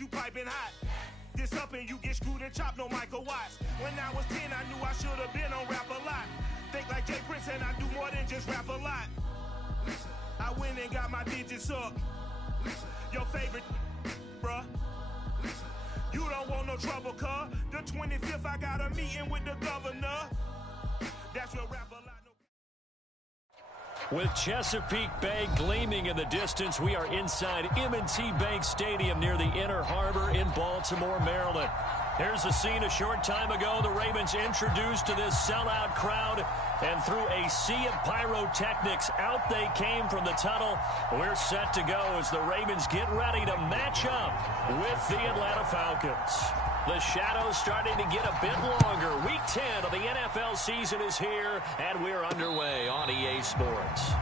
you piping hot. This up and you get screwed and chopped, no Michael Watts. When I was 10, I knew I should have been on Rap a Lot. Think like Jay Prince and I do more than just rap a lot. I went and got my digits up. Your favorite, bruh. You don't want no trouble, cuz. The 25th, I got a meeting with the governor. That's what Rap a Lot. With Chesapeake Bay gleaming in the distance, we are inside M&T Bank Stadium near the Inner Harbor in Baltimore, Maryland. Here's the scene a short time ago. The Ravens introduced to this sellout crowd, and through a sea of pyrotechnics, out they came from the tunnel. We're set to go as the Ravens get ready to match up with the Atlanta Falcons. The shadows starting to get a bit longer. Week 10 of the NFL season is here, and we're underway on EA Sports.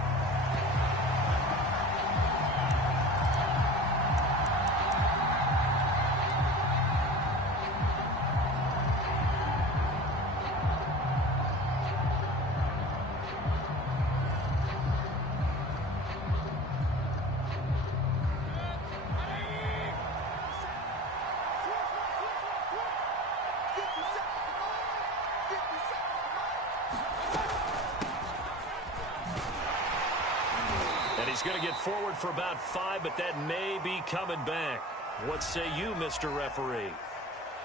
He's going to get forward for about 5, but that may be coming back. What say you, Mr. Referee?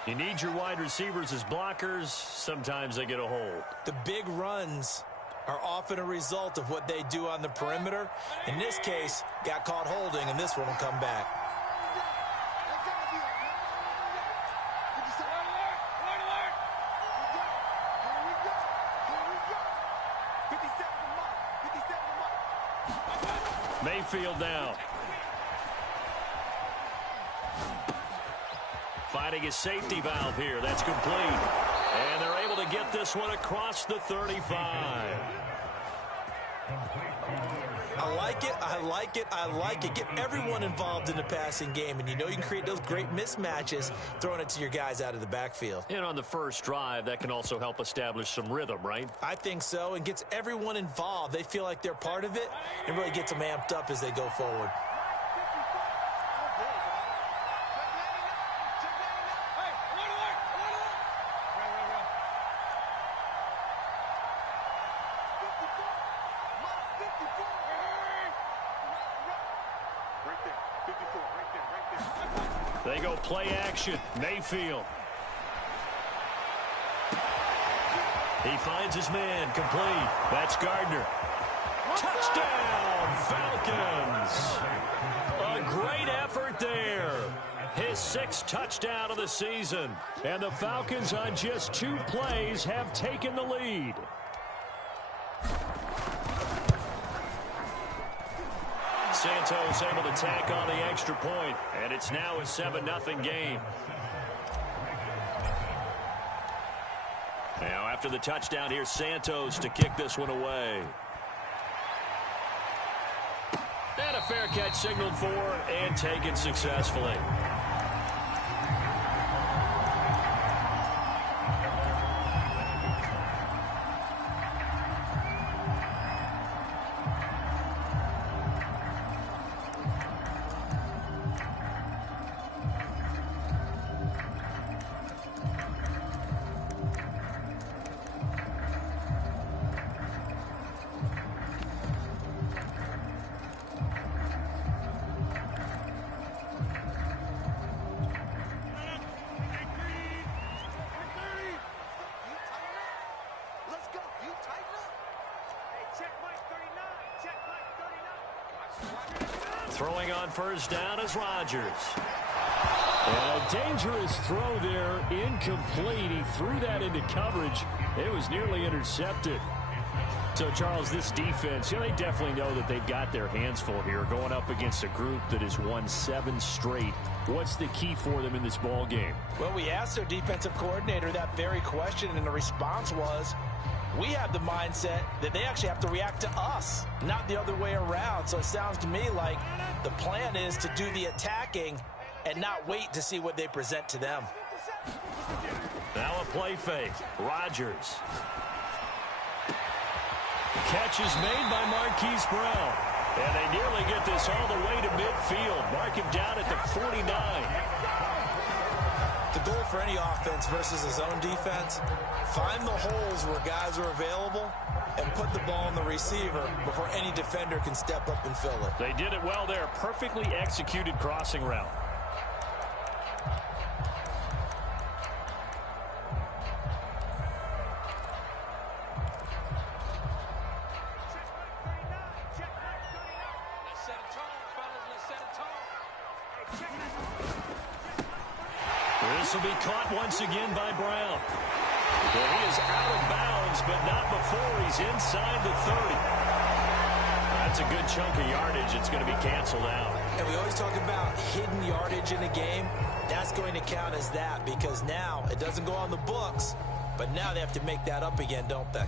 You need your wide receivers as blockers. Sometimes they get a hold. The big runs are often a result of what they do on the perimeter. In this case, got caught holding, and this one will come back. Mayfield down. Finding his safety valve here. That's complete. And they're able to get this one across the 35. I like it, I like it, I like it. Get everyone involved in the passing game, and you know you can create those great mismatches throwing it to your guys out of the backfield. And on the first drive, that can also help establish some rhythm, right? I think so, and gets everyone involved. They feel like they're part of it, and really gets them amped up as they go forward. They go play action. Mayfield. He finds his man. Complete. That's Gardner. Touchdown, Falcons. A great effort there. His 6th touchdown of the season. And the Falcons on just 2 plays have taken the lead. Santos able to tack on the extra point, and it's now a 7-0 game. Now after the touchdown, here's Santos to kick this one away. And a fair catch signaled for and taken successfully. Throwing on first down is Rodgers. And a dangerous throw there, incomplete. He threw that into coverage. It was nearly intercepted. So, Charles, this defense, they definitely know that they've got their hands full here going up against a group that has won 7 straight. What's the key for them in this ball game? Well, we asked their defensive coordinator that very question, and the response was, we have the mindset that they actually have to react to us, not the other way around. So it sounds to me like the plan is to do the attacking and not wait to see what they present to them. Now a play fake. Rodgers. Catch is made by Marquise Brown. And they nearly get this all the way to midfield. Mark him down at the 49. for any offense versus a zone defense. Find the holes where guys are available and put the ball on the receiver before any defender can step up and fill it. They did it well there. Perfectly executed crossing route. This will be caught once again by Brown. Well, he is out of bounds, but not before he's inside the 30. That's a good chunk of yardage. It's going to be canceled out. And we always talk about hidden yardage in a game. That's going to count as that because now it doesn't go on the books, but now they have to make that up again, don't they?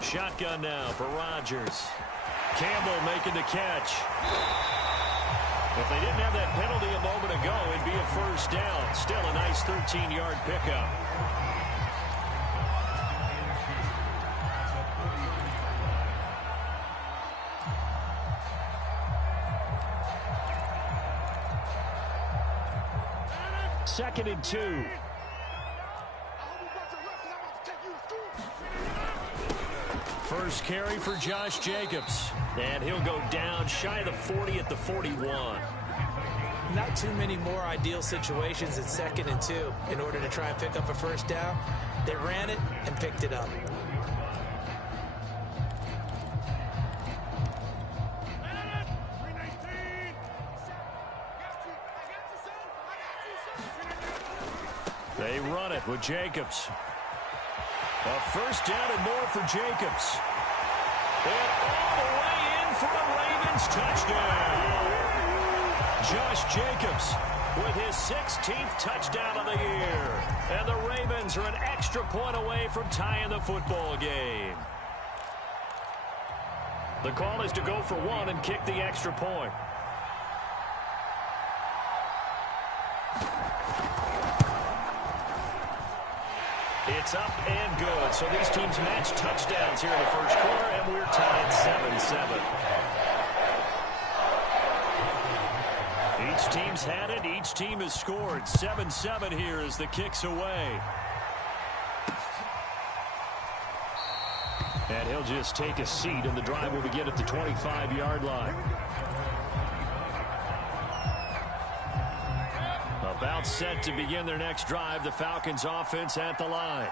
Shotgun now for Rodgers. Campbell making the catch. If they didn't have that penalty a moment ago, it'd be a first down. Still a nice 13-yard pickup. Second and 2. First carry for Josh Jacobs. And he'll go down shy of the 40 at the 41. Not too many more ideal situations in second and 2 in order to try and pick up a first down. They ran it and picked it up. They run it with Jacobs. A first down and more for Jacobs. And all the way in for a Ravens touchdown. Josh Jacobs with his 16th touchdown of the year. And the Ravens are an extra point away from tying the football game. The call is to go for one and kick the extra point. It's up and good. So these teams match touchdowns here in the first quarter, and we're tied 7-7. Each team's had it. Each team has scored. 7-7 here as the kick's away. And he'll just take a seat, and the drive will begin at the 25-yard line. About set to begin their next drive, the Falcons offense at the line.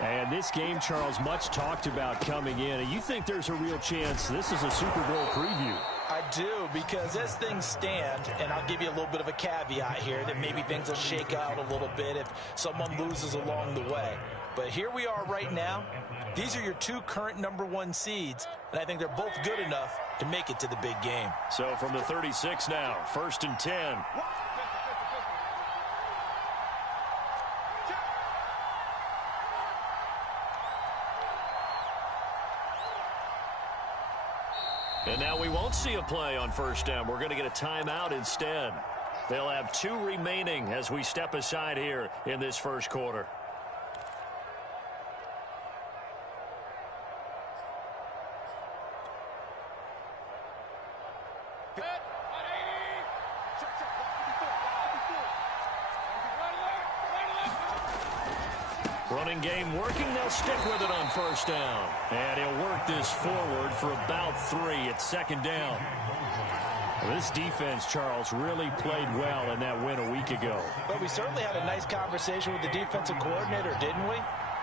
And this game, Charles, much talked about coming in. And you think there's a real chance this is a Super Bowl preview? I do, because as things stand, and I'll give you a little bit of a caveat here, that maybe things will shake out a little bit if someone loses along the way. But here we are right now. These are your two current #1 seeds, and I think they're both good enough to make it to the big game. So from the 36 now, 1st and 10. And now we won't see a play on first down. We're going to get a timeout instead. They'll have 2 remaining as we step aside here in this first quarter. Running game working. They'll stick with it on first down. And he'll work this forward for about 3 at second down. Well, this defense, Charles, really played well in that win a week ago. But we certainly had a nice conversation with the defensive coordinator, didn't we?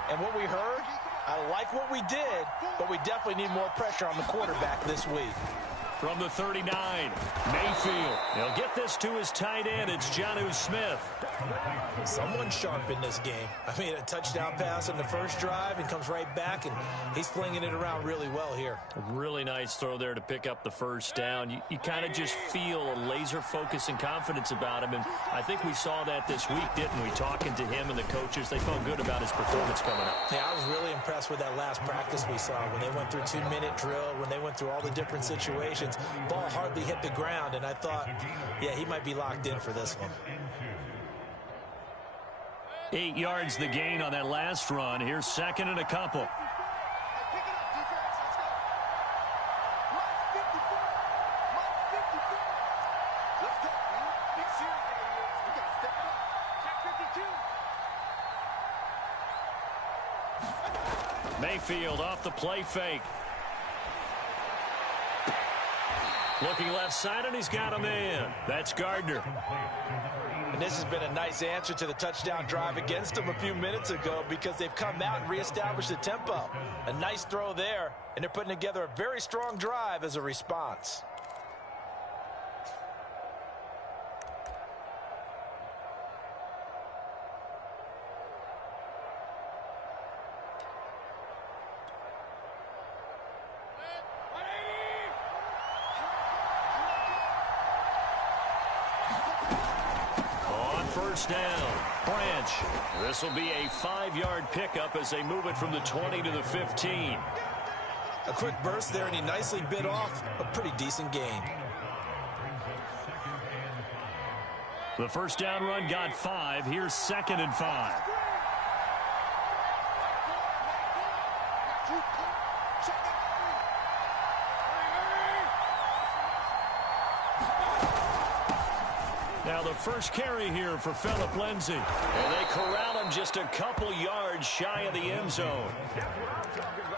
And what we heard, I like what we did, but we definitely need more pressure on the quarterback this week. From the 39, Mayfield. He'll get this to his tight end. It's Jonnu Smith. Someone sharp in this game. I mean, a touchdown pass in the first drive and comes right back, and he's flinging it around really well here. A really nice throw there to pick up the first down. You kind of just feel a laser focus and confidence about him, and I think we saw that this week, didn't we? Talking to him and the coaches, they felt good about his performance coming up. Yeah, I was really impressed with that last practice we saw when they went through 2-minute drill, when they went through all the different situations. Ball hardly hit the ground, and I thought, yeah, he might be locked in for this one. 8 yards the gain on that last run. Here's second and a couple. Mayfield off the play fake. Looking left side, and he's got a man. That's Gardner. And this has been a nice answer to the touchdown drive against them a few minutes ago because they've come out and reestablished the tempo. A nice throw there, and they're putting together a very strong drive as a response. First down, Branch. This will be a 5-yard pickup as they move it from the 20 to the 15. A quick burst there, and he nicely bit off a pretty decent gain. The first down run got 5. Here's 2nd and 5. Now the first carry here for Phillip Lindsay. And they corral him just a couple yards shy of the end zone.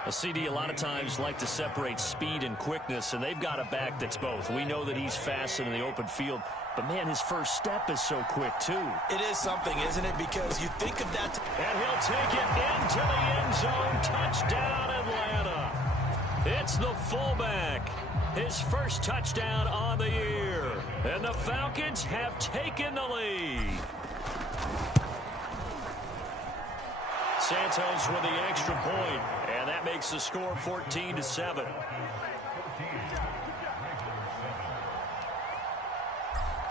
A CD a lot of times like to separate speed and quickness, and they've got a back that's both. We know that he's fast in the open field, but man, his first step is so quick too. It is something, isn't it? Because you think of that. And he'll take it into the end zone. Touchdown, Atlanta. It's the fullback. His first touchdown on the year. And the Falcons have taken the lead. Santos with the extra point, and that makes the score 14-7.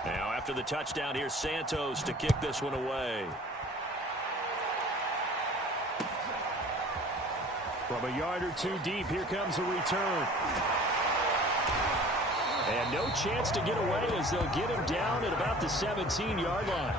Now after the touchdown, here's Santos to kick this one away. From a yard or two deep, here comes a return. And no chance to get away as they'll get him down at about the 17-yard line.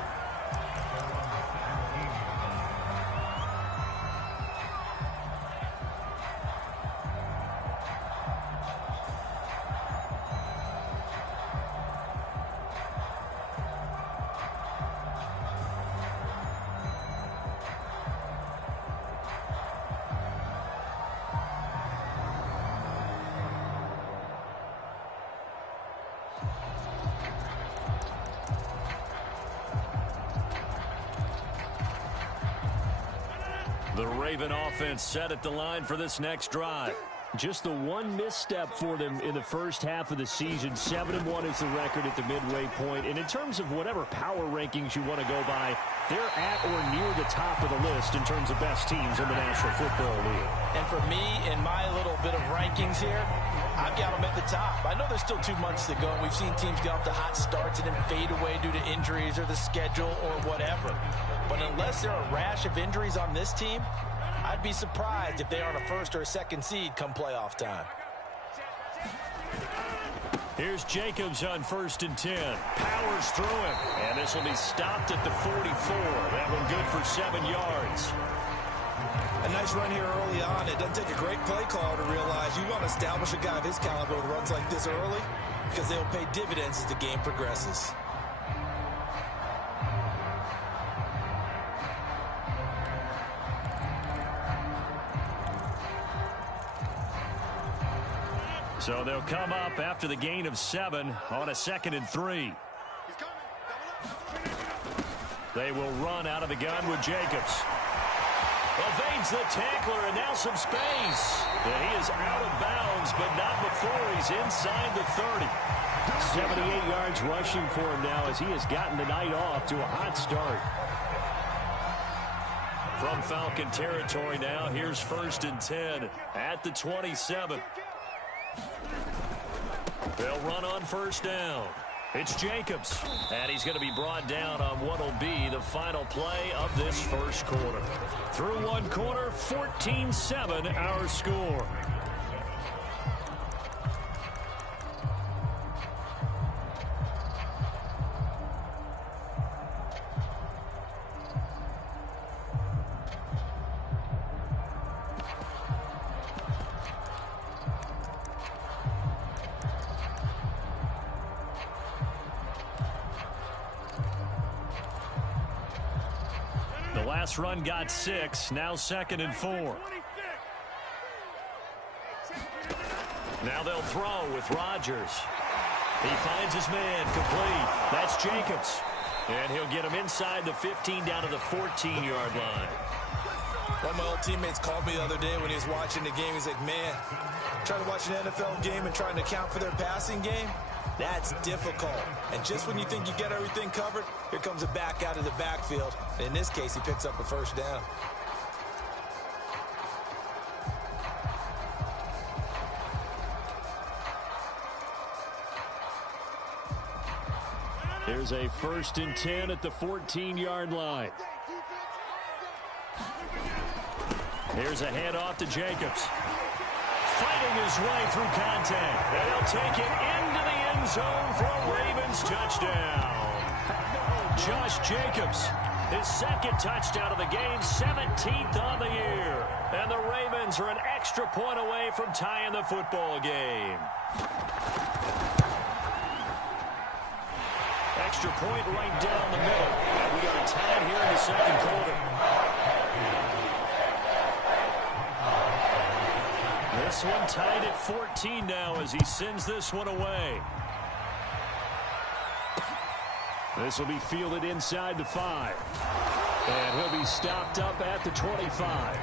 The Raven offense set at the line for this next drive. Just the one misstep for them in the first half of the season. 7-1 is the record at the midway point. And in terms of whatever power rankings you want to go by, they're at or near the top of the list in terms of best teams in the National Football League. And for me, in my little bit of rankings here, I've got them at the top. I know there's still 2 months to go, and we've seen teams get off to hot starts and then fade away due to injuries or the schedule or whatever. But unless there are a rash of injuries on this team, I'd be surprised if they aren't a first or a second seed come playoff time. Here's Jacobs on 1st and 10. Powers through it. And this will be stopped at the 44. That one good for 7 yards. A nice run here early on. It doesn't take a great play call to realize you want to establish a guy of his caliber with runs like this early because they'll pay dividends as the game progresses. So they'll come up after the gain of 7 on a 2nd and 3. They will run out of the gun with Jacobs. Evades the tackler, and now some space. And he is out of bounds, but not before he's inside the 30. 78 yards rushing for him now as he has gotten the night off to a hot start. From Falcon territory now, here's 1st and 10 at the 27. They'll run on 1st down. It's Jacobs, and he's going to be brought down on what will be the final play of this first quarter. Through one quarter, 14-7 our score. The last run got 6. Now 2nd and 4. Now they'll throw with Rodgers. He finds his man, complete. That's Jacobs. And he'll get him inside the 15 down to the 14-yard line. One of my old teammates called me the other day when he was watching the game. He's like, man, trying to watch an NFL game and trying to account for their passing game, that's difficult. And just when you think you get everything covered, here comes a back out of the backfield. And in this case, he picks up a first down. Here's a 1st and 10 at the 14-yard line. Here's a handoff to Jacobs. Fighting his way through contact. And he'll take it into the end zone for a Ravens touchdown. Josh Jacobs, his 2nd touchdown of the game, 17th on the year. And the Ravens are an extra point away from tying the football game. Extra point right down the middle. And we are tied here in the 2nd quarter. This one tied at 14 now as he sends this one away. This will be fielded inside the 5. And he'll be stopped up at the 25.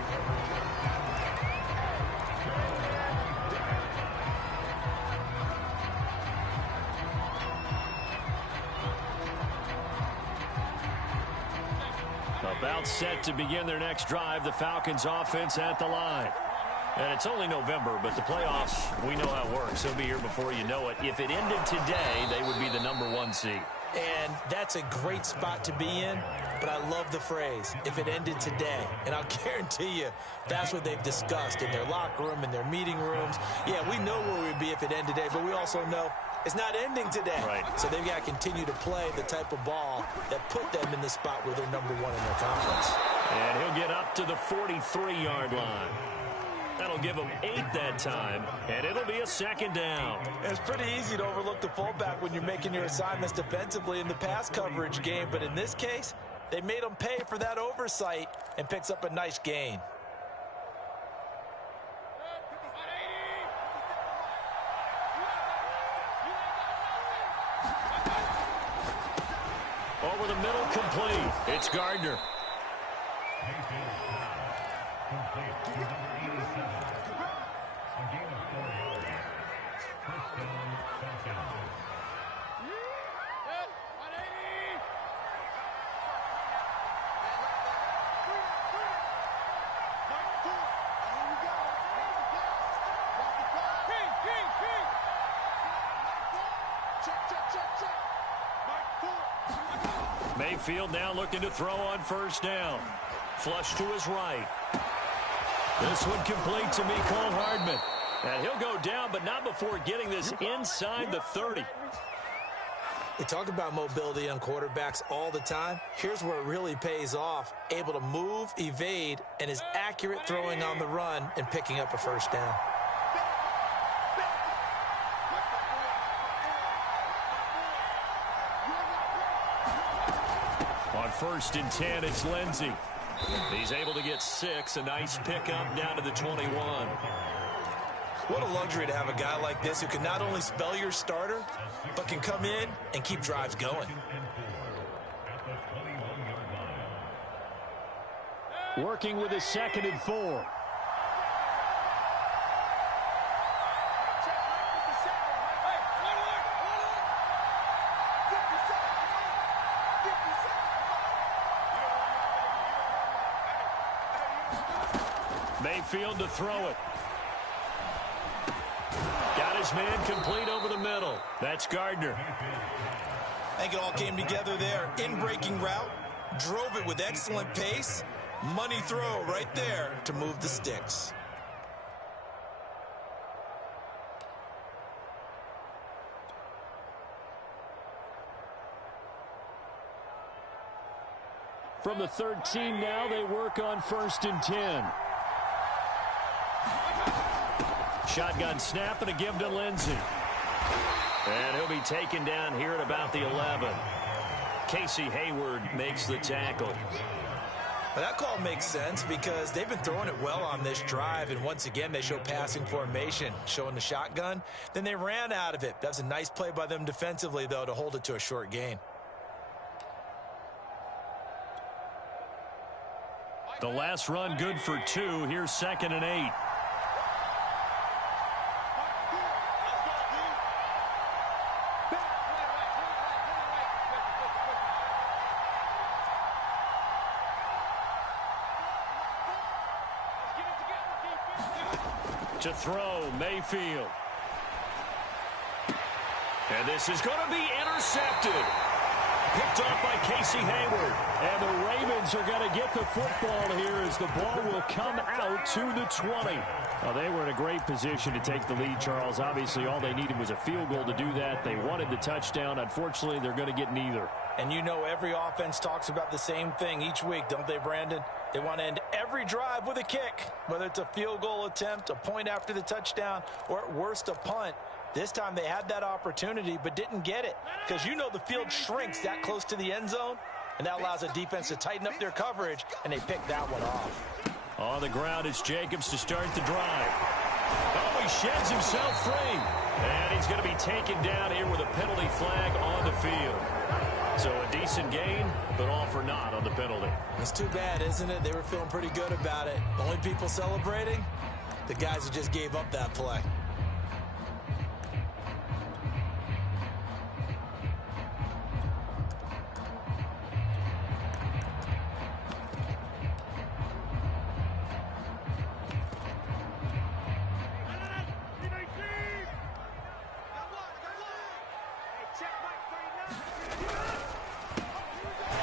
About set to begin their next drive, the Falcons offense at the line. And it's only November, but the playoffs, we know how it works. They'll be here before you know it. If it ended today, they would be the #1 seed. And that's a great spot to be in, but I love the phrase, if it ended today. And I'll guarantee you, that's what they've discussed in their locker room, in their meeting rooms. Yeah, we know where we'd be if it ended today, but we also know it's not ending today. Right. So they've got to continue to play the type of ball that put them in the spot where they're #1 in their conference. And he'll get up to the 43-yard line. That'll give him 8 that time, and it'll be a 2nd down. It's pretty easy to overlook the fullback when you're making your assignments defensively in the pass coverage game, but in this case, they made him pay for that oversight and picks up a nice gain. Over the middle, complete. It's Gardner. Mayfield now looking to throw on 1st down. Flush to his right. This one complete to Mecole Hardman. And he'll go down, but not before getting this inside the 30. They talk about mobility on quarterbacks all the time. Here's where it really pays off. Able to move, evade, and is accurate throwing on the run and picking up a 1st down. On 1st and 10, it's Lindsey. He's able to get 6, a nice pickup down to the 21. What a luxury to have a guy like this who can not only spell your starter, but can come in and keep drives going. Working with his 2nd and 4. Mayfield to throw it. Got his man complete over the middle. That's Gardner. I think it all came together there. In-breaking route, drove it with excellent pace. Money throw right there to move the sticks. From the 13 now, they work on 1st and 10. Shotgun snap and a give to Lindsey. And he'll be taken down here at about the 11. Casey Hayward makes the tackle. But that call makes sense because they've been throwing it well on this drive, and once again they show passing formation, showing the shotgun. Then they ran out of it. That's a nice play by them defensively, though, to hold it to a short gain. The last run good for 2. Here's 2nd and 8. To throw, Mayfield. And this is going to be intercepted. Picked off by Casey Hayward. And the Ravens are going to get the football here as the ball will come out to the 20. Well, they were in a great position to take the lead, Charles. Obviously, all they needed was a field goal to do that. They wanted the touchdown. Unfortunately, they're going to get neither. And you know every offense talks about the same thing each week, don't they, Brandon? They want to end every drive with a kick, whether it's a field goal attempt, a point after the touchdown, or at worst a punt. This time they had that opportunity but didn't get it because you know the field shrinks that close to the end zone, and that allows a defense to tighten up their coverage, and they pick that one off. On the ground, it's Jacobs to start the drive. Oh, he sheds himself free. And he's going to be taken down here with a penalty flag on the field. So a decent gain, but all for naught on the penalty. It's too bad, isn't it? They were feeling pretty good about it. The only people celebrating, the guys who just gave up that play.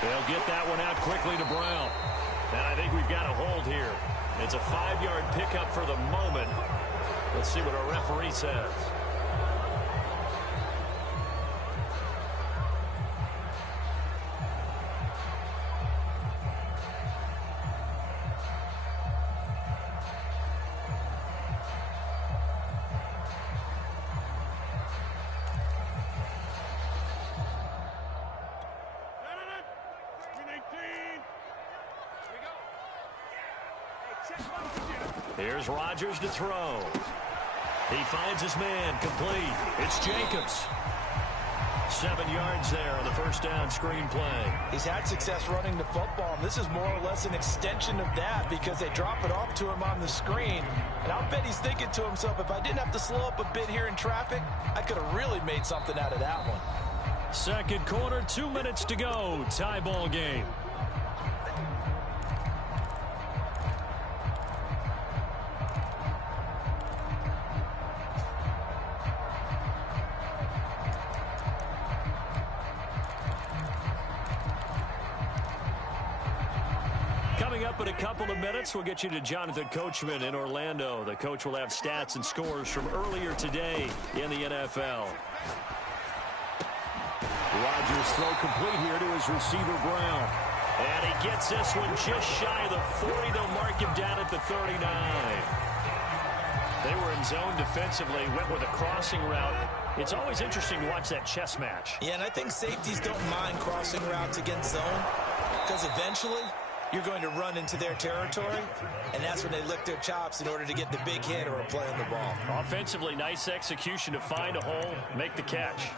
They'll get that one out quickly to Brown. And I think we've got a hold here. It's a 5-yard pickup for the moment. Let's see what our referee says. Here's Rodgers to throw. He finds his man complete. It's Jacobs. 7 yards there on the first down screen play. He's had success running the football, and this is more or less an extension of that because they drop it off to him on the screen. And I'll bet he's thinking to himself, if I didn't have to slow up a bit here in traffic, I could have really made something out of that one. Second quarter, 2 minutes to go. Tie ball game. Coming up in a couple of minutes, we'll get you to Jonathan Coachman in Orlando. The coach will have stats and scores from earlier today in the NFL. Rodgers throw complete here to his receiver, Brown. And he gets this one just shy of the 40. They'll mark him down at the 39. They were in zone defensively, went with a crossing route. It's always interesting to watch that chess match. Yeah, and I think safeties don't mind crossing routes against zone because eventually you're going to run into their territory, and that's when they lick their chops in order to get the big hit or a play on the ball. Offensively, nice execution to find a hole, make the catch.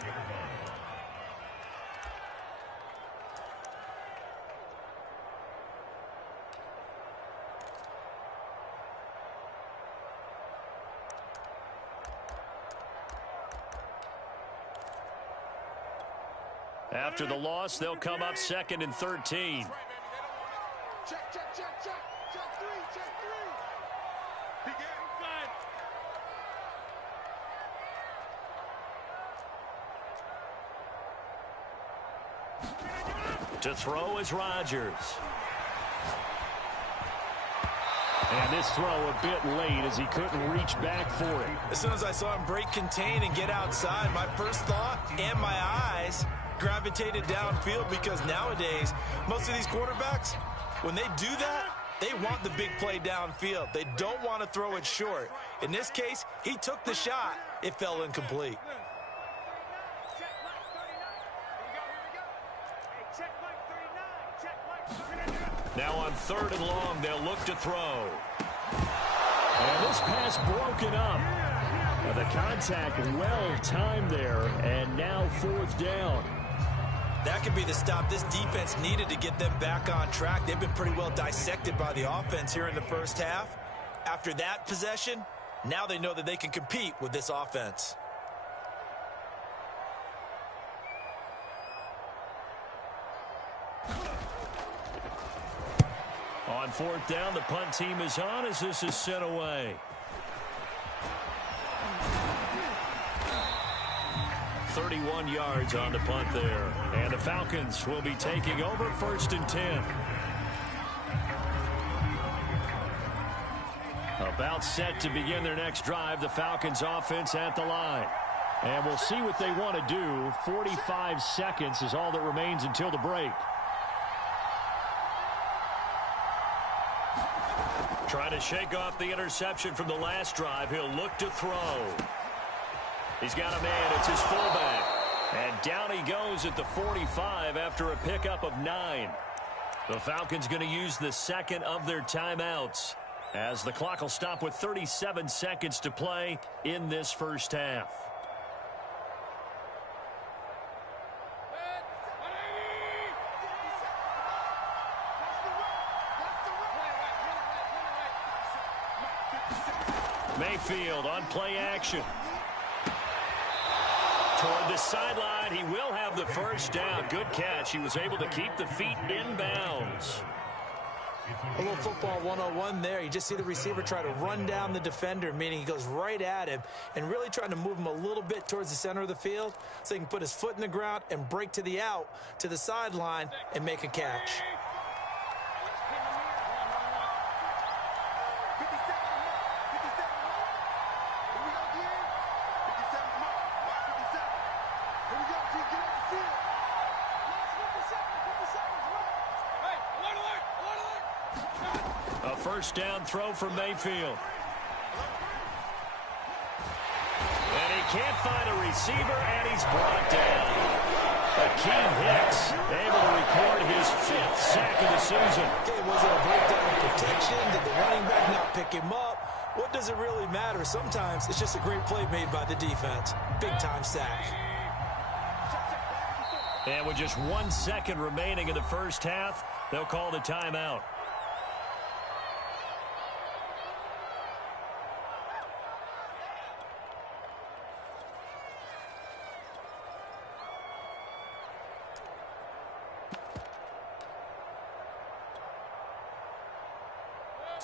After the loss, they'll come up 2nd and 13. Check, check, check, check. Check three, check three. Begin. To throw is Rodgers. And this throw a bit late as he couldn't reach back for it. As soon as I saw him break contain and get outside, my first thought and my eyes gravitated downfield because nowadays, most of these quarterbacks, when they do that, they want the big play downfield. They don't want to throw it short. In this case, he took the shot. It fell incomplete. Now on 3rd and long, they'll look to throw. And this pass broken up. The contact well timed there, and now 4th down. That could be the stop this defense needed to get them back on track. They've been pretty well dissected by the offense here in the first half. After that possession, now they know that they can compete with this offense. On 4th down, the punt team is on as this is sent away. 31 yards on the punt there. And the Falcons will be taking over 1st and 10. About set to begin their next drive. The Falcons offense at the line. And we'll see what they want to do. 45 seconds is all that remains until the break. Trying to shake off the interception from the last drive. He'll look to throw. He's got a man. It's his fullback. And down he goes at the 45 after a pickup of 9. The Falcons going to use the second of their timeouts, as the clock will stop with 37 seconds to play in this first half. Mayfield on play action. Toward the sideline, he will have the first down. Good catch. He was able to keep the feet in bounds. A little football 101 there. You just see the receiver try to run down the defender, meaning he goes right at him and really trying to move him a little bit towards the center of the field so he can put his foot in the ground and break to the out, to the sideline, and make a catch. First down throw from Mayfield. And he can't find a receiver, and he's brought down. Akeem Hicks able to record his 5th sack of the season. Okay, was it a breakdown in protection? Did the running back not pick him up? What does it really matter? Sometimes it's just a great play made by the defense. Big-time sack. And with just 1 second remaining in the first half, they'll call the timeout.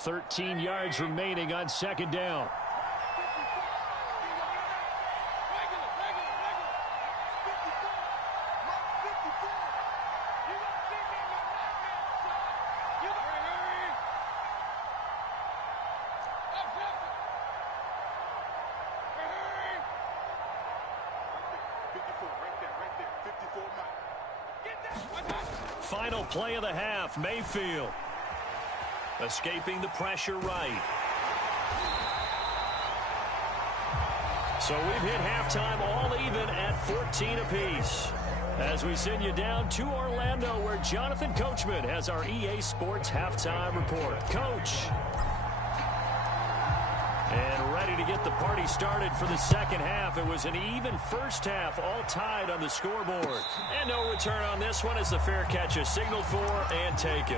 .13 yards remaining on 2nd down. Final play of the half, Mayfield. Escaping the pressure right. So we've hit halftime all even at 14 apiece. As we send you down to Orlando, where Jonathan Coachman has our EA Sports halftime report. Coach. And ready to get the party started for the second half. It was an even first half, all tied on the scoreboard. And no return on this one as the fair catch is signaled for and taken.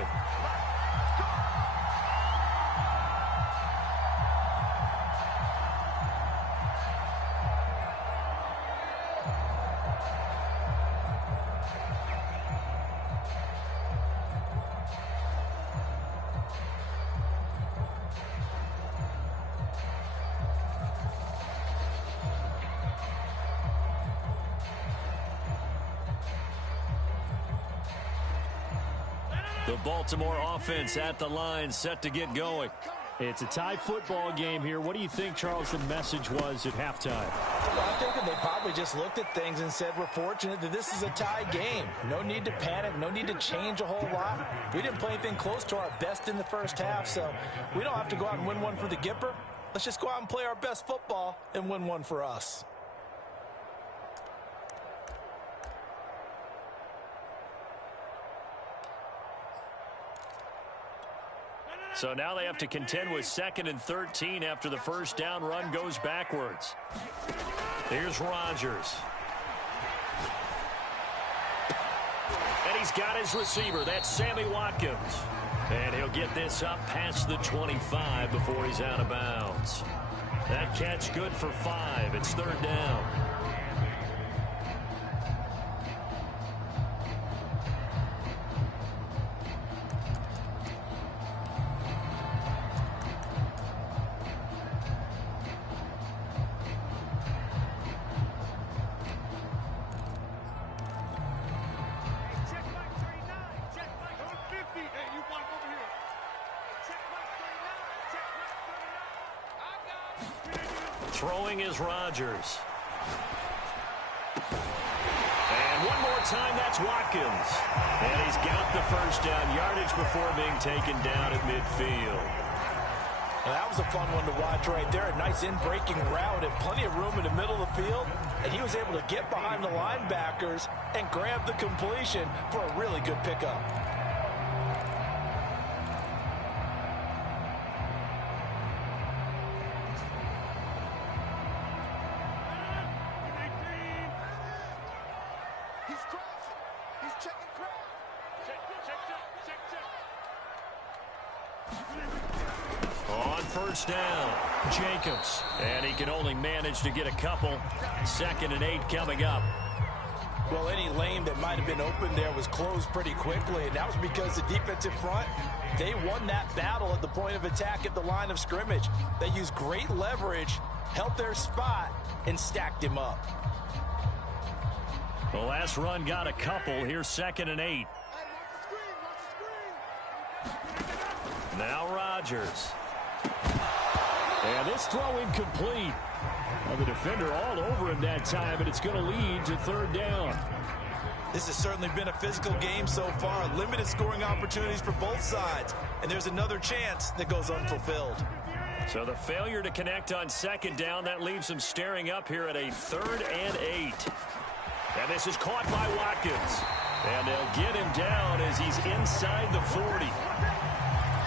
The Baltimore offense at the line, set to get going. It's a tie football game here. What do you think, Charles, the message was at halftime? Well, I think that they probably just looked at things and said, we're fortunate that this is a tie game. No need to panic. No need to change a whole lot. We didn't play anything close to our best in the first half, so we don't have to go out and win one for the Gipper. Let's just go out and play our best football and win one for us. So now they have to contend with 2nd and 13 after the first down run goes backwards. Here's Rodgers. And he's got his receiver. That's Sammy Watkins. And he'll get this up past the 25 before he's out of bounds. That catch good for 5. It's 3rd down. Throwing is Rodgers. And one more time, that's Watkins. And he's got the first down yardage before being taken down at midfield. Now, that was a fun one to watch right there. A nice in-breaking route and plenty of room in the middle of the field. And he was able to get behind the linebackers and grab the completion for a really good pickup. First down, Jacobs. And he can only manage to get a couple. 2nd and 8 coming up. Well, any lane that might have been open there was closed pretty quickly, and that was because the defensive front, they won that battle at the point of attack at the line of scrimmage. They used great leverage, held their spot, and stacked him up. The last run got a couple. Here's 2nd and 8. Now Rodgers. And this throw incomplete. Well, the defender all over him that time, and it's going to lead to 3rd down. This has certainly been a physical game so far. Limited scoring opportunities for both sides. And there's another chance that goes unfulfilled. So the failure to connect on 2nd down, that leaves him staring up here at a 3rd and 8. And this is caught by Watkins. And they'll get him down as he's inside the 40.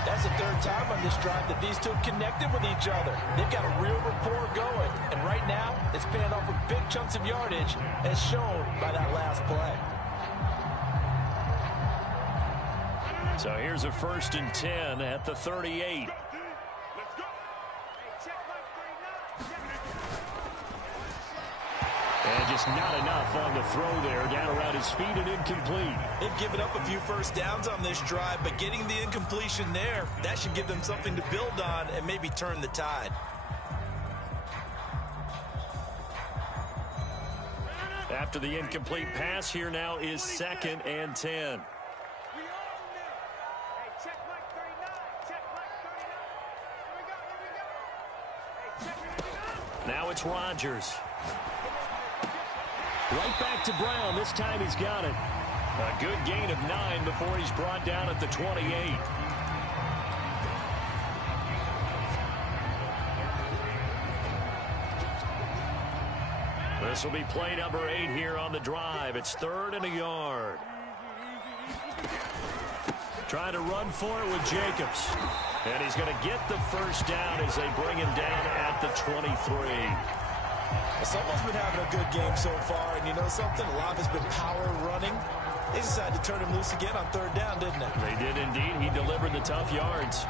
That's the 3rd time on this drive that these two connected with each other. They've got a real rapport going. And right now, it's paying off with big chunks of yardage, as shown by that last play. So here's a 1st and 10 at the 38. And just not enough on the throw there. Down around his feet and incomplete. They've given up a few first downs on this drive, but getting the incompletion there, that should give them something to build on and maybe turn the tide. After the incomplete pass, here now is 2nd and 10. Now it's Rodgers. Right back to Brown. This time he's got it. A good gain of 9 before he's brought down at the 28. This will be play number 8 here on the drive. It's 3rd and a yard. Trying to run for it with Jacobs. And he's going to get the first down as they bring him down at the 23. Someone's been having a good game so far, and you know something? A lot has been power running. They decided to turn him loose again on 3rd down, didn't they? They did indeed. He delivered the tough yards.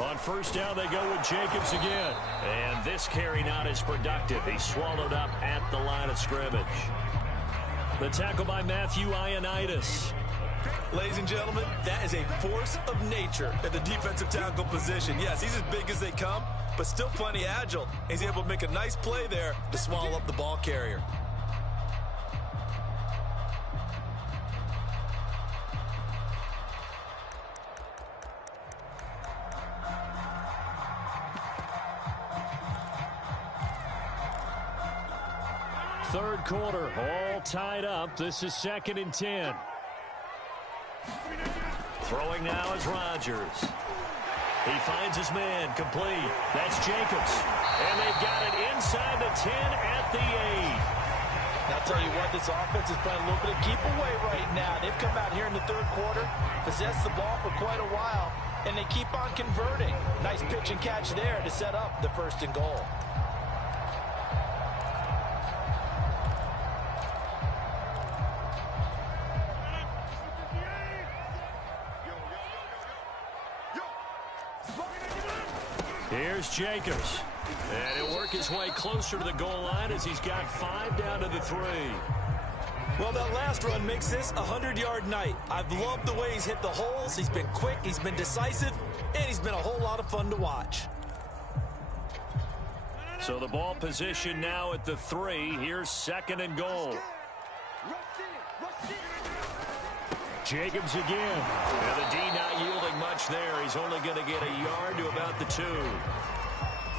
On 1st down, they go with Jacobs again. And this carry not as productive. He's swallowed up at the line of scrimmage. The tackle by Matthew Ioannidis. Ladies and gentlemen, that is a force of nature at the defensive tackle position. Yes, he's as big as they come, but still plenty agile. He's able to make a nice play there to swallow up the ball carrier. Third quarter, all tied up. This is 2nd and 10. Throwing now is Rodgers. He finds his man, complete. That's Jacobs. And they've got it inside the 10 at the 8. I'll tell you what, this offense is playing a little bit of keep away right now. They've come out here in the third quarter, possessed the ball for quite a while, and they keep on converting. Nice pitch and catch there to set up the 1st and goal. Here's Jacobs. And he'll work his way closer to the goal line as he's got 5 down to the 3. Well, that last run makes this a 100-yard night. I've loved the way he's hit the holes. He's been quick, he's been decisive, and he's been a whole lot of fun to watch. So the ball position now at the 3. Here's 2nd and goal. Jacobs again. And the D not yielding much there. He's only going to get a yard to about the 2.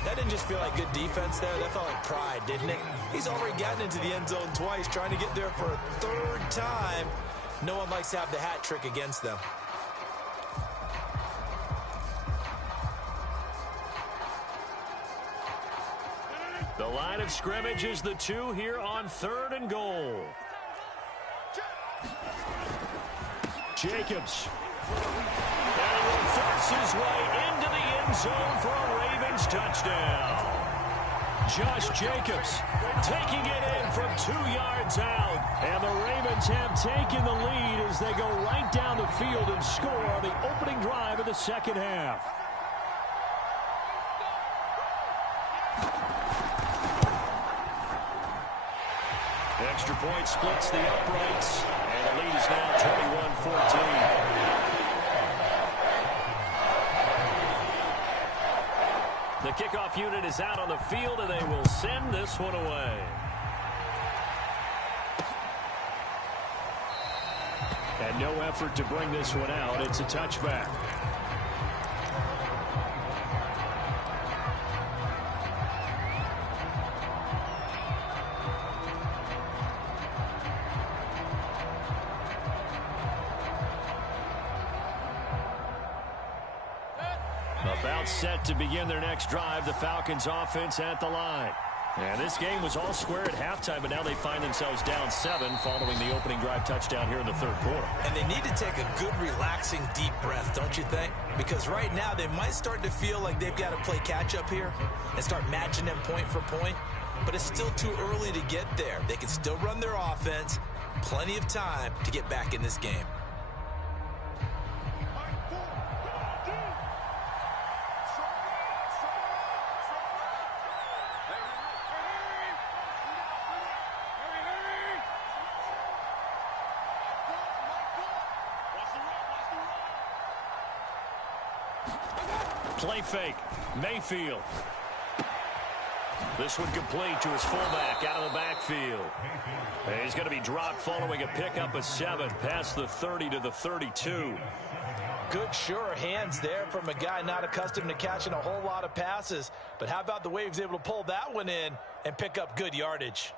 That didn't just feel like good defense there. That felt like pride, didn't it? He's already gotten into the end zone twice, trying to get there for a 3rd time. No one likes to have the hat trick against them. The line of scrimmage is the 2 here on 3rd and goal. Jacobs. And he will force his way into the end zone for a Ravens touchdown. Josh Jacobs taking it in from 2 yards out. And the Ravens have taken the lead as they go right down the field and score on the opening drive of the 2nd half. Extra point splits the uprights, and the lead is now 21-14. The kickoff unit is out on the field, and they will send this one away. And no effort to bring this one out. It's a touchback. About set to begin their next drive, the Falcons offense at the line. And this game was all square at halftime, but now they find themselves down 7 following the opening drive touchdown here in the 3rd quarter. And they need to take a good, relaxing, deep breath, don't you think? Because right now they might start to feel like they've got to play catch-up here and start matching them point for point. But it's still too early to get there. They can still run their offense. Plenty of time to get back in this game. Play fake. Mayfield. This one complete to his fullback out of the backfield. And he's going to be dropped following a pickup of 7 past the 30 to the 32. Good, sure hands there from a guy not accustomed to catching a whole lot of passes. But how about the way he was able to pull that one in and pick up good yardage?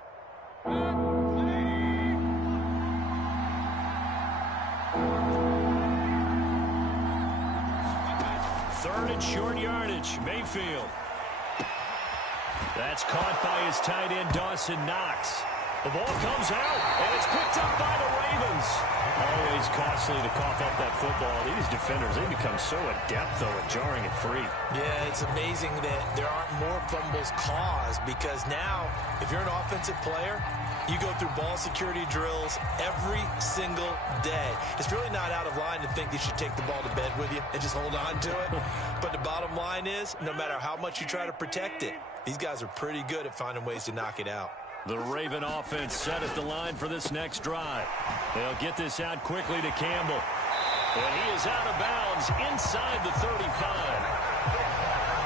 3rd and short yardage. Mayfield. That's caught by his tight end, Dawson Knox. The ball comes out, and it's picked up by the Ravens. Always costly to cough up that football. These defenders, they become so adept, though, at jarring it free. Yeah, it's amazing that there aren't more fumbles caused, because now, if you're an offensive player, you go through ball security drills every single day. It's really not out of line to think you should take the ball to bed with you and just hold on to it. But the bottom line is, no matter how much you try to protect it, these guys are pretty good at finding ways to knock it out. The Raven offense set at the line for this next drive. They'll get this out quickly to Campbell. And he is out of bounds inside the 35.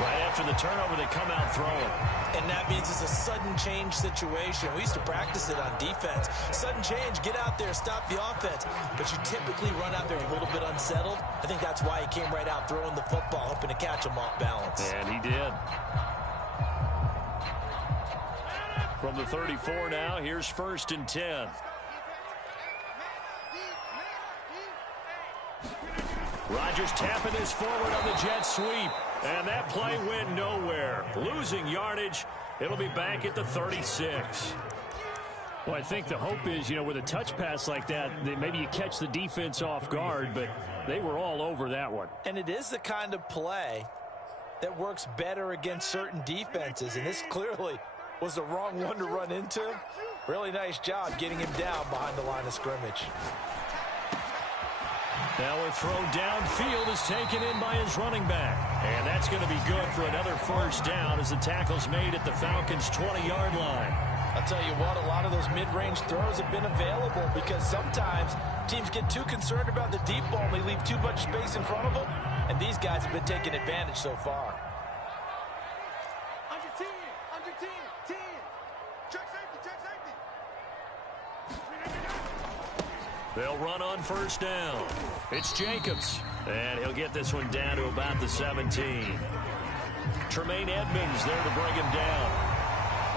Right after the turnover, they come out throwing. And that means it's a sudden change situation. We used to practice it on defense. Sudden change, get out there, stop the offense. But you typically run out there a little bit unsettled. I think that's why he came right out throwing the football, hoping to catch him off balance. And he did. From the 34 now, here's 1st and 10. Rodgers tapping this forward on the jet sweep. And that play went nowhere. Losing yardage. It'll be back at the 36. Well, I think the hope is, with a touch pass like that maybe you catch the defense off guard, but they were all over that one. And it is the kind of play that works better against certain defenses, and this clearly was the wrong one to run into. Really nice job getting him down behind the line of scrimmage. Now a throw downfield is taken in by his running back. And that's going to be good for another first down as the tackle's made at the Falcons' 20-yard line. I'll tell you what, a lot of those mid-range throws have been available because sometimes teams get too concerned about the deep ball and they leave too much space in front of them. And these guys have been taking advantage so far. Under 10, 10. Check safety. They'll run on first down. It's Jacobs. And he'll get this one down to about the 17. Tremaine Edmonds there to bring him down.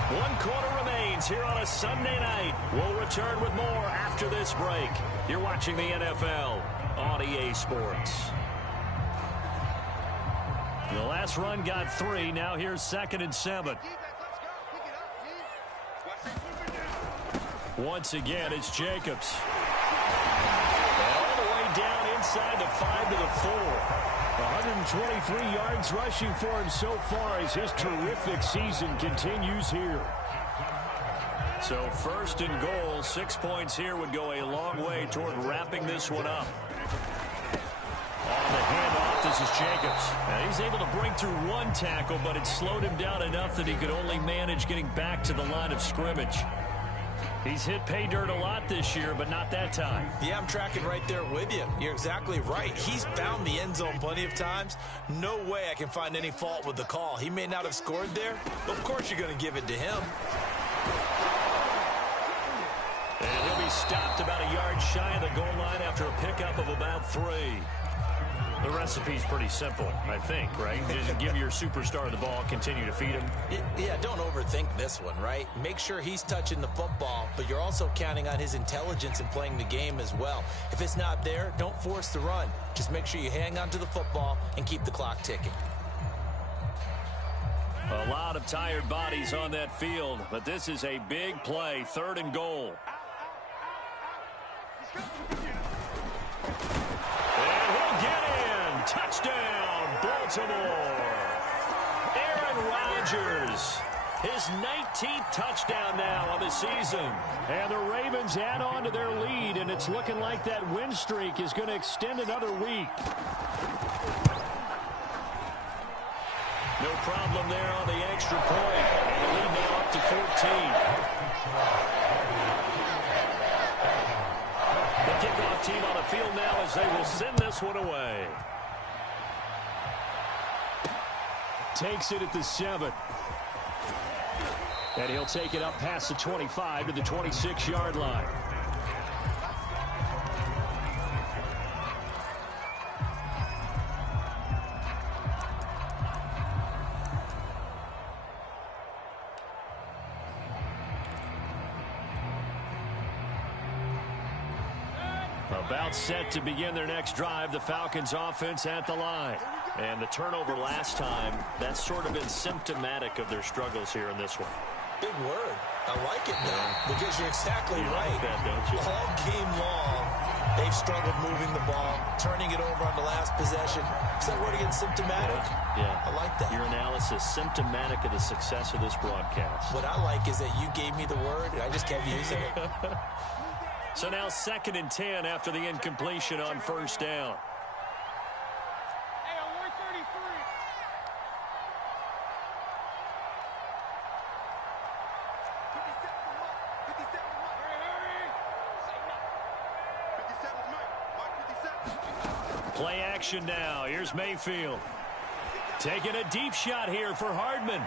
1 quarter remains here on a Sunday night. We'll return with more after this break. You're watching the NFL on EA Sports. The last run got 3. Now here's 2nd and 7. Once again, it's Jacobs. All the way down inside the 5 to the 4. 123 yards rushing for him so far as his terrific season continues here. So 1st and goal, 6 points here would go a long way toward wrapping this one up. On the handoff, this is Jacobs. Now he's able to break through 1 tackle, but it slowed him down enough that he could only manage getting back to the line of scrimmage. He's hit pay dirt a lot this year, but not that time. Yeah, I'm tracking right there with you. You're exactly right. He's found the end zone plenty of times. No way I can find any fault with the call. He may not have scored there, but of course you're going to give it to him. And he'll be stopped about a yard shy of the goal line after a pickup of about 3. The recipe's pretty simple, I think, right? Just give your superstar the ball, continue to feed him. Yeah, don't overthink this one, right? Make sure he's touching the football, but you're also counting on his intelligence in playing the game as well. If it's not there, don't force the run. Just make sure you hang on to the football and keep the clock ticking. A lot of tired bodies on that field, but this is a big play, 3rd and goal. Touchdown, Baltimore. Aaron Rodgers, his 19th touchdown now of the season. And the Ravens add on to their lead, and it's looking like that win streak is going to extend another week. No problem there on the extra point. And the lead now up to 14. The kickoff team on the field now as they will send this one away. Takes it at the 7. And he'll take it up past the 25 to the 26-yard line. About set to begin their next drive, the Falcons offense at the line. And the turnover last time, that's sort of been symptomatic of their struggles here in this one. Big word. I like it now because you're exactly right. Like that, don't you? All game long, they've struggled moving the ball, turning it over on the last possession. Is that word again, symptomatic? Yeah. I like that. Your analysis, symptomatic of the success of this broadcast. What I like is that you gave me the word, and I just kept using it. So now 2nd and 10 after the incompletion on first down. Hey, on 133. Play action now. Here's Mayfield. Taking a deep shot here for Hardman.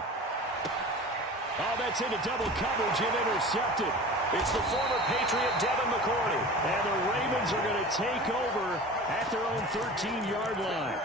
Oh, that's into double coverage and intercepted. It's the former Patriot Devin McCourty. And the Ravens are going to take over at their own 13-yard line.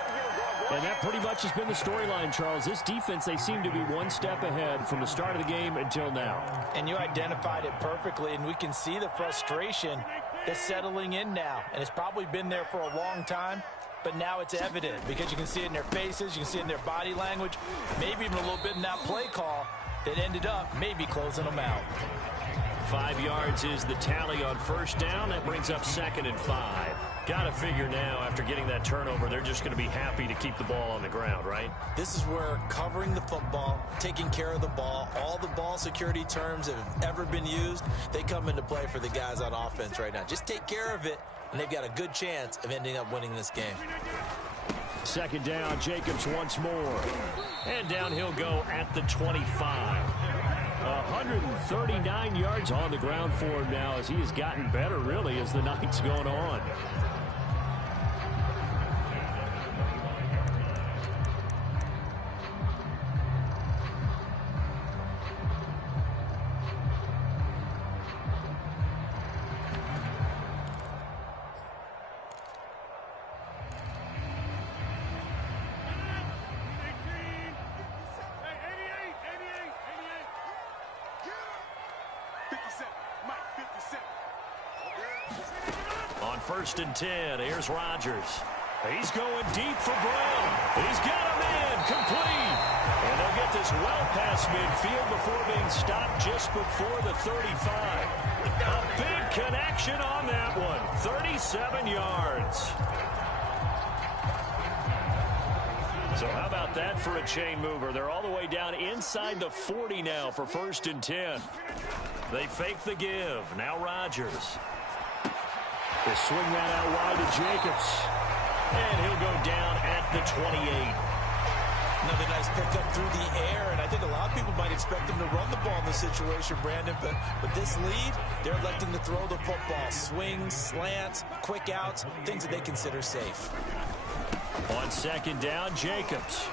And that pretty much has been the storyline, Charles. This defense, they seem to be one step ahead from the start of the game until now. And you identified it perfectly, and we can see the frustration that's settling in now, and it's probably been there for a long time, but now it's evident because you can see it in their faces, you can see it in their body language, maybe even a little bit in that play call that ended up maybe closing them out. 5 yards is the tally on first down. That brings up 2nd and 5. Got to figure now, after getting that turnover, they're just going to be happy to keep the ball on the ground, right? This is where covering the football, taking care of the ball, all the ball security terms that have ever been used, they come into play for the guys on offense right now. Just take care of it, and they've got a good chance of ending up winning this game. 2nd down, Jacobs once more. And down he'll go at the 25. 139 yards on the ground for him now as he has gotten better, really, as the night's going on. On 1st and 10, here's Rodgers. He's going deep for Brown. He's got him in, complete. And they'll get this well past midfield before being stopped just before the 35. A big connection on that one, 37 yards. So how about that for a chain mover? They're all the way down inside the 40 now for 1st and 10. They fake the give. Now Rodgers. They'll swing that out wide to Jacobs. And he'll go down at the 28. Another nice pickup through the air, and I think a lot of people might expect him to run the ball in this situation, Brandon, but with this lead, they're electing to throw the football. Swings, slants, quick outs, things that they consider safe. On 2nd down, Jacobs.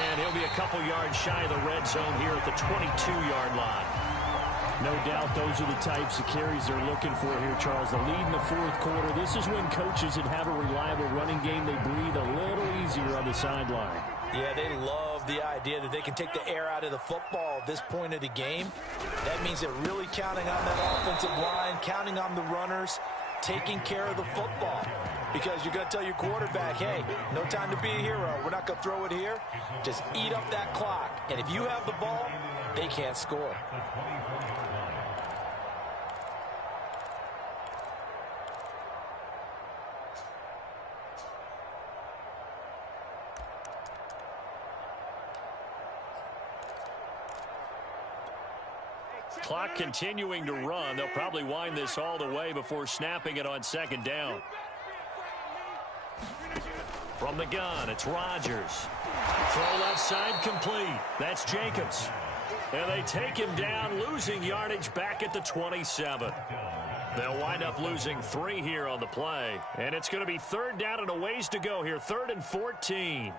And he'll be a couple yards shy of the red zone here at the 22-yard line. No doubt those are the types of carries they're looking for here, Charles. The lead in the 4th quarter. This is when coaches that have a reliable running game, they breathe a little easier on the sideline. Yeah, they love the idea that they can take the air out of the football at this point of the game. That means they're really counting on that offensive line, counting on the runners, taking care of the football. Because you're going to tell your quarterback, hey, no time to be a hero. We're not going to throw it here. Just eat up that clock. And if you have the ball, they can't score. Clock continuing to run. They'll probably wind this all the way before snapping it on 2nd down. From the gun, it's Rodgers. Throw left side complete. That's Jacobs. And they take him down, losing yardage back at the 27. They'll wind up losing 3 here on the play. And it's going to be 3rd down and a ways to go here. 3rd and 14.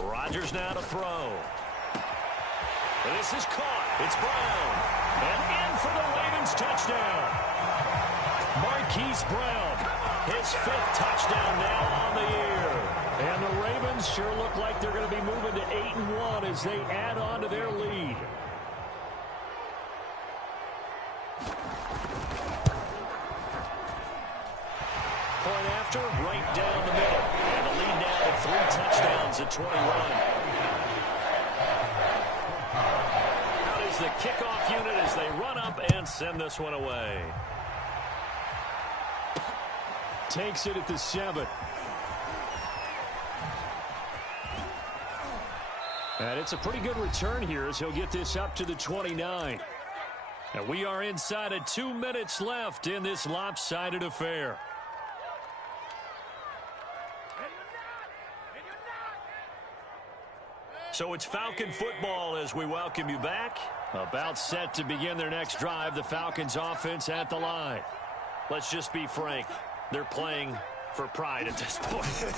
Rodgers now to throw. This is caught. It's Brown. And in for the Ravens touchdown. Marquise Brown, his 5th touchdown now on the year. And the Ravens sure look like they're going to be moving to 8-1 as they add on to their lead. Point after, right down the middle. And the lead now to 3 touchdowns at 21. Out is the kickoff unit as they run up and send this one away. Takes it at the 7. And it's a pretty good return here as he'll get this up to the 29. And we are inside of 2 minutes left in this lopsided affair. So it's Falcon football as we welcome you back. About set to begin their next drive. The Falcons offense at the line. Let's just be frank. They're playing for pride at this point.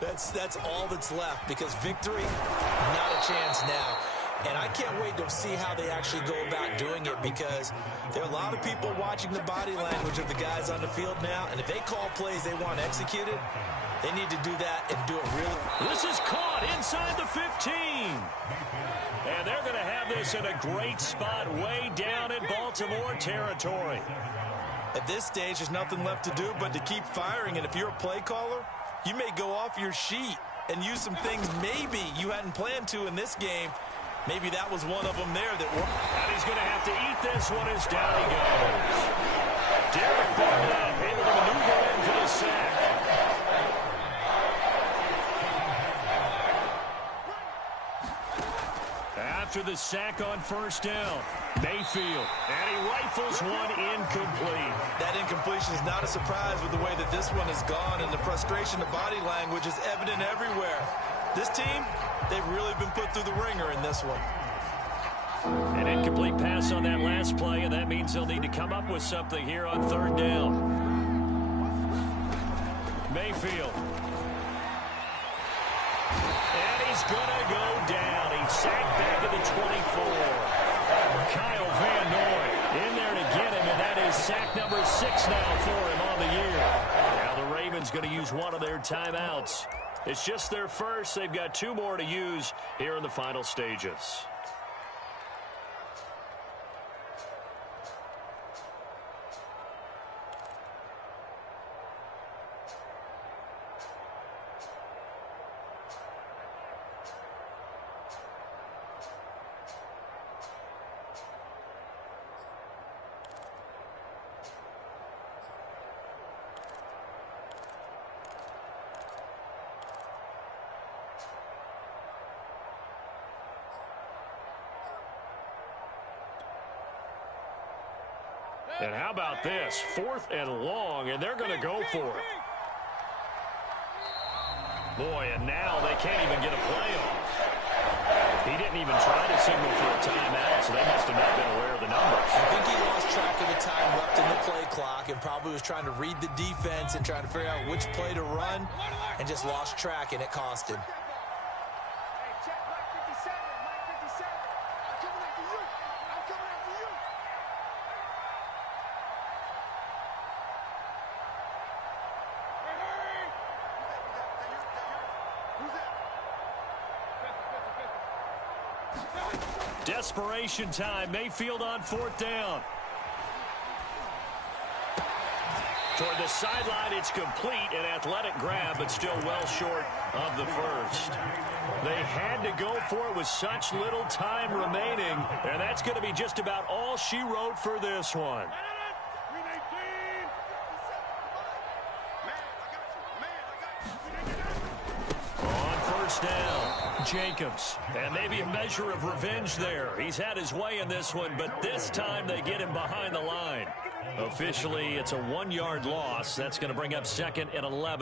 That's all that's left, because victory, not a chance now. And I can't wait to see how they actually go about doing it, because there are a lot of people watching the body language of the guys on the field now, and if they call plays they want executed, they need to do that and do it really. This is caught inside the 15. And they're going to have this in a great spot way down in Baltimore territory. At this stage, there's nothing left to do but to keep firing, and if you're a play caller, you may go off your sheet and use some things maybe you hadn't planned to in this game. Maybe that was one of them there that worked. And he's going to have to eat this one as down he goes. Derek Barnett able to maneuver in for the sack. After the sack on first down, Mayfield, and he rifles one incomplete. That incompletion is not a surprise with the way that this one has gone, and the frustration of body language is evident everywhere. This team, they've really been put through the ringer in this one. An incomplete pass on that last play, and that means they'll need to come up with something here on third down. Mayfield. And he's going to go down. He's sacked back at the 24. Kyle Van Noy in there to get him, and that is sack number 6 now for him on the year. Now the Ravens going to use one of their timeouts. It's just their first. They've got 2 more to use here in the final stages. And how about this? 4th and long, and they're going to go for it. Boy, and now they can't even get a play off. He didn't even try to signal for a timeout, so they must have not been aware of the numbers. I think he lost track of the time left in the play clock and probably was trying to read the defense and trying to figure out which play to run, and just lost track, and it cost him. Desperation time. Mayfield on 4th down. Toward the sideline, it's complete. An athletic grab, but still well short of the first. They had to go for it with such little time remaining, and that's going to be just about all she wrote for this one. On first down, Jacobs. And maybe a measure of revenge there. He's had his way in this one, but this time they get him behind the line. Officially, it's a 1-yard loss. That's going to bring up 2nd and 11.